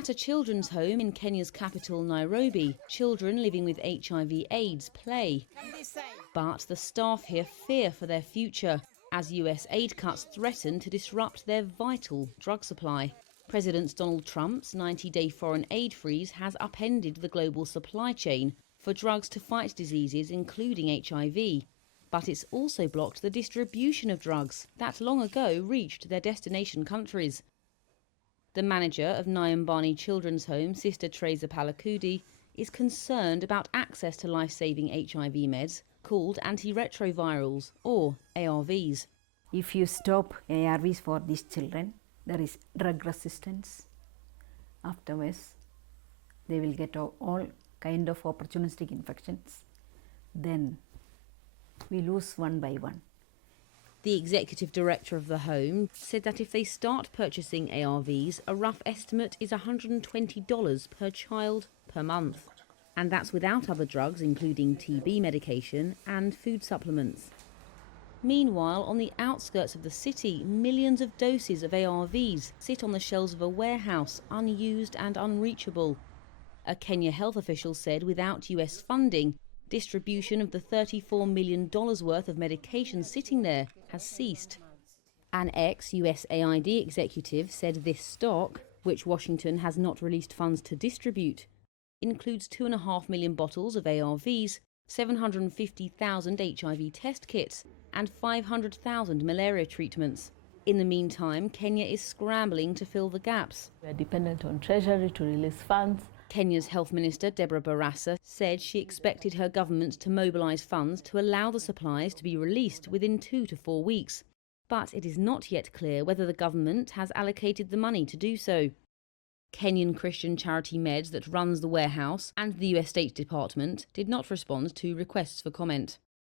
At a children's home in Kenya's capital, Nairobi, children living with HIV/AIDS play. But the staff here fear for their future, as US aid cuts threaten to disrupt their vital drug supply. President Donald Trump's 90-day foreign aid freeze has upended the global supply chain for drugs to fight diseases including HIV. But it's also blocked the distribution of drugs that long ago reached their destination countries. The manager of Nyambani Children's Home, Sister Teresa Palakudi, is concerned about access to life-saving HIV meds called antiretrovirals, or ARVs. If you stop ARVs for these children, there is drug resistance. Afterwards, they will get all kind of opportunistic infections. Then we lose one by one. The executive director of the home said that if they start purchasing ARVs, a rough estimate is $120 per child per month. And that's without other drugs, including TB medication and food supplements. Meanwhile, on the outskirts of the city, millions of doses of ARVs sit on the shelves of a warehouse, unused and unreachable. A Kenya health official said without US funding, distribution of the $34 million worth of medication sitting there has ceased. An ex-USAID executive said this stock, which Washington has not released funds to distribute, includes 2.5 million bottles of ARVs, 750,000 HIV test kits, and 500,000 malaria treatments. In the meantime, Kenya is scrambling to fill the gaps. We are dependent on Treasury to release funds. Kenya's Health Minister, Deborah Barasa, said she expected her government to mobilise funds to allow the supplies to be released within 2 to 4 weeks. But it is not yet clear whether the government has allocated the money to do so. Kenyan Christian charity Meds that runs the warehouse and the US State Department did not respond to requests for comment.